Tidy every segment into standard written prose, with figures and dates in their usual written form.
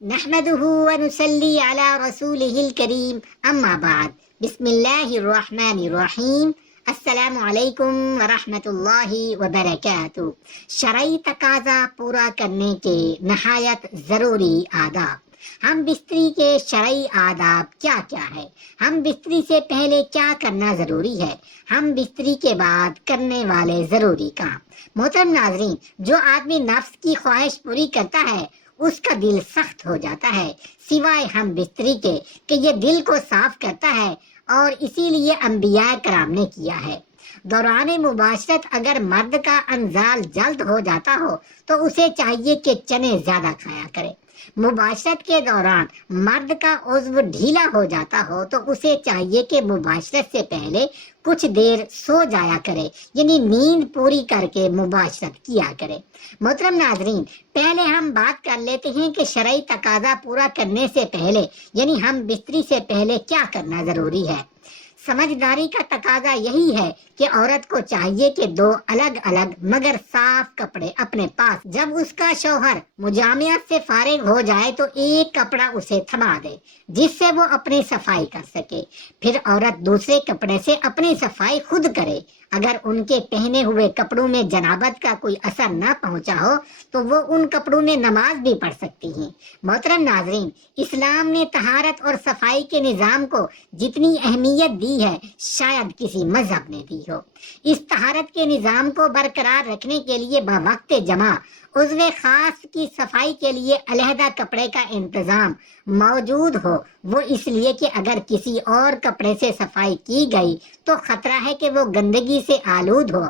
نحمده ونصلي على رسوله الكريم اما بعد بسم اللہ الرحمن الرحیم السلام علیکم ورحمۃ اللہ وبرکاتہ۔ شرعی تقاضا پورا کرنے کے نہایت ضروری آداب۔ ہم بستری کے شرعی آداب کیا کیا ہے؟ ہم بستری سے پہلے کیا کرنا ضروری ہے؟ ہم بستری کے بعد کرنے والے ضروری کام۔ محترم ناظرین، جو آدمی نفس کی خواہش پوری کرتا ہے اس کا دل سخت ہو جاتا ہے، سوائے ہم بستری کے کہ یہ دل کو صاف کرتا ہے، اور اسی لیے انبیاء کرام نے کیا ہے۔ دوران مباشرت اگر مرد کا انزال جلد ہو جاتا ہو تو اسے چاہیے کہ چنے زیادہ کھایا کرے۔ مباشرت کے دوران مرد کا عضو ڈھیلا ہو جاتا ہو تو اسے چاہیے کہ مباشرت سے پہلے کچھ دیر سو جایا کرے، یعنی نیند پوری کر کے مباشرت کیا کرے۔ محترم ناظرین، پہلے ہم بات کر لیتے ہیں کہ شرعی تقاضا پورا کرنے سے پہلے یعنی ہم بستری سے پہلے کیا کرنا ضروری ہے۔ سمجھداری کا تقاضا یہی ہے کہ عورت کو چاہیے کہ دو الگ الگ مگر صاف کپڑے اپنے پاس، جب اس کا شوہر مجامعت سے فارغ ہو جائے تو ایک کپڑا اسے تھما دے جس سے وہ اپنی صفائی کر سکے، پھر عورت دوسرے کپڑے سے اپنی صفائی خود کرے۔ اگر ان کے پہنے ہوئے کپڑوں میں جنابت کا کوئی اثر نہ پہنچا ہو تو وہ ان کپڑوں میں نماز بھی پڑھ سکتی ہیں۔ محترم ناظرین، اسلام نے طہارت اور صفائی کے نظام کو جتنی اہمیت دی ہے شاید کسی مذہب نے دی ہو۔ اس طہارت کے نظام کو برقرار رکھنے کے لیے بوقت جمع عضو خاص کی صفائی کے لیے علیحدہ کپڑے کا انتظام موجود ہو، وہ اس لیے کہ اگر کسی اور کپڑے سے صفائی کی گئی تو خطرہ ہے کہ وہ گندگی سے آلود ہو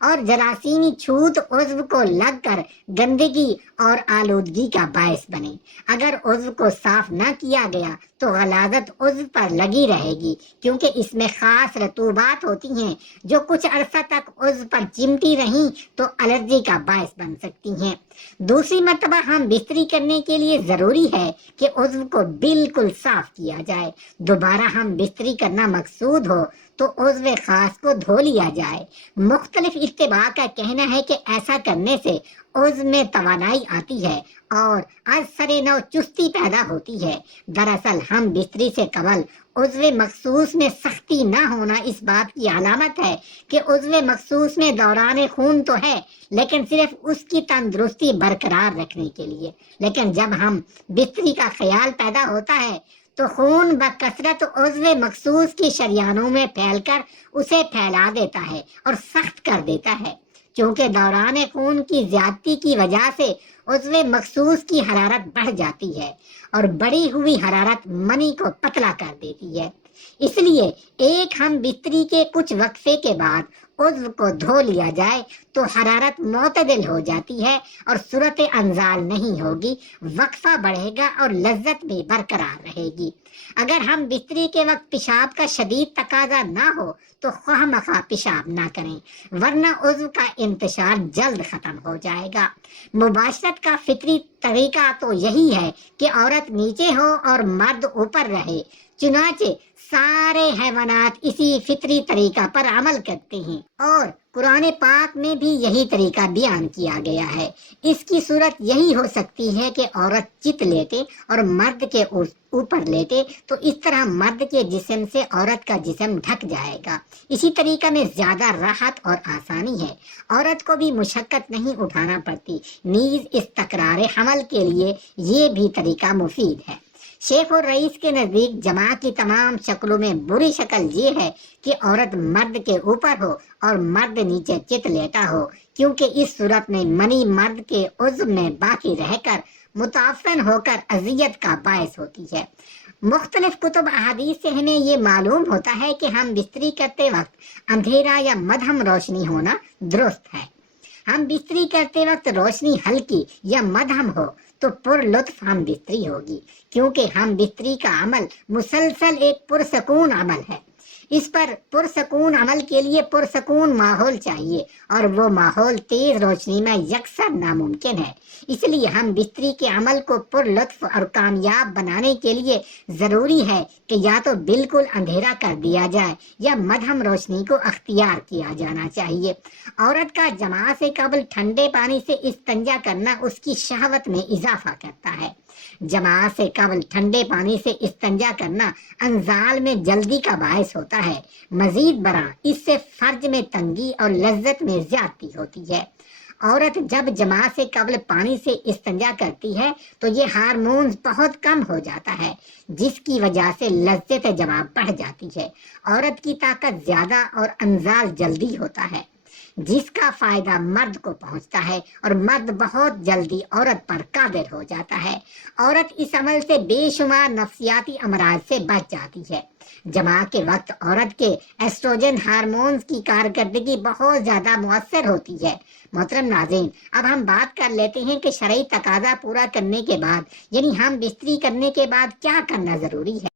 اور جراثیمی چھوت عضو کو لگ کر گندگی اور آلودگی کا باعث بنے۔ اگر عضو کو صاف نہ کیا گیا تو غلاظت عضو پر لگی رہے گی، کیونکہ اس میں خاص رطوبات ہوتی ہیں جو کچھ عرصہ تک عضو پر چمٹی رہیں تو الرجی کا باعث بن سکتی ہیں۔ دوسری مرتبہ ہم بستری کرنے کے لیے ضروری ہے کہ عضو کو بالکل صاف کیا جائے۔ دوبارہ ہم بستری کرنا مقصود ہو تو عضو خاص کو دھو لیا جائے۔ مختلف اتباع کا کہنا ہے کہ ایسا کرنے سے عضو میں توانائی آتی ہے اور از سر نو چستی پیدا ہوتی ہے۔ دراصل ہم بستری سے قبل عضو مخصوص میں سختی نہ ہونا اس بات کی علامت ہے کہ عضو مخصوص میں دوران خون تو ہے لیکن صرف اس کی تندرستی برقرار رکھنے کے لیے، لیکن جب ہم بستری کا خیال پیدا ہوتا ہے تو خون بکثرت عضو مخصوص کی شریانوں میں پھیل کر اسے پھیلا دیتا ہے اور سخت کر دیتا ہے۔ چونکہ دوران خون کی زیادتی کی وجہ سے عضو مخصوص کی حرارت بڑھ جاتی ہے اور بڑھی ہوئی حرارت منی کو پتلا کر دیتی ہے، اس لیے ایک ہم بستری کے کچھ وقفے کے بعد عضو کو دھو لیا جائے تو حرارت معتدل ہو جاتی ہے اور صورت انزال نہیں ہوگی، وقفہ بڑھے گا اور لذت بھی برقرار رہے گی۔ اگر ہم بستری کے وقت پیشاب کا شدید تقاضا نہ ہو تو خواہ مخواہ پیشاب نہ کریں، ورنہ عضو کا انتشار جلد ختم ہو جائے گا۔ مباشرت کا فطری طریقہ تو یہی ہے کہ عورت نیچے ہو اور مرد اوپر رہے، چنانچہ سارے حیوانات اسی فطری طریقہ پر عمل کرتے ہیں اور قرآن پاک میں بھی یہی طریقہ بیان کیا گیا ہے۔ اس کی صورت یہی ہو سکتی ہے کہ عورت چت لیٹے اور مرد کے اوپر لیٹے تو اس طرح مرد کے جسم سے عورت کا جسم ڈھک جائے گا۔ اسی طریقہ میں زیادہ راحت اور آسانی ہے، عورت کو بھی مشقت نہیں اٹھانا پڑتی، نیز اس تکرار حمل کے لیے یہ بھی طریقہ مفید ہے۔ شیخ اور رئیس کے نزدیک جماع کی تمام شکلوں میں بری شکل یہ ہے کہ عورت مرد کے اوپر ہو اور مرد نیچے چت لیٹا ہو، کیونکہ اس صورت میں منی مرد کے عضو میں باقی رہ کر متعفن ہو کر اذیت کا باعث ہوتی ہے۔ مختلف کتب احادیث سے ہمیں یہ معلوم ہوتا ہے کہ ہم بستری کرتے وقت اندھیرا یا مدھم روشنی ہونا درست ہے۔ ہم بستری کرتے وقت روشنی ہلکی یا مدھم ہو تو پر لطف ہم بستری ہوگی، کیونکہ ہم بستری کا عمل مسلسل ایک پرسکون عمل ہے۔ اس پر پرسکون عمل کے لیے پرسکون ماحول چاہیے اور وہ ماحول تیز روشنی میں یکسر ناممکن ہے۔ اس لیے ہم بستری کے عمل کو پر لطف اور کامیاب بنانے کے لیے ضروری ہے کہ یا تو بالکل اندھیرا کر دیا جائے یا مدھم روشنی کو اختیار کیا جانا چاہیے۔ عورت کا جماع سے قبل ٹھنڈے پانی سے استنجا کرنا اس کی شہوت میں اضافہ کرتا ہے۔ جماع سے قبل ٹھنڈے پانی سے استنجا کرنا انزال میں جلدی کا باعث ہوتا ہے۔ مزید برآں اس سے فرج میں تنگی اور لذت میں زیادتی ہوتی ہے۔ عورت جب جماع سے قبل پانی سے استنجا کرتی ہے تو یہ ہارمونز بہت کم ہو جاتا ہے، جس کی وجہ سے لذت جماع بڑھ جاتی ہے۔ عورت کی طاقت زیادہ اور انزال جلدی ہوتا ہے، جس کا فائدہ مرد کو پہنچتا ہے اور مرد بہت جلدی عورت پر قادر ہو جاتا ہے۔ عورت اس عمل سے بے شمار نفسیاتی امراض سے بچ جاتی ہے۔ جماع کے وقت عورت کے ایسٹروجن ہارمونز کی کارکردگی بہت زیادہ مؤثر ہوتی ہے۔ محترم ناظرین، اب ہم بات کر لیتے ہیں کہ شرعی تقاضا پورا کرنے کے بعد، یعنی ہم بستری کرنے کے بعد کیا کرنا ضروری ہے۔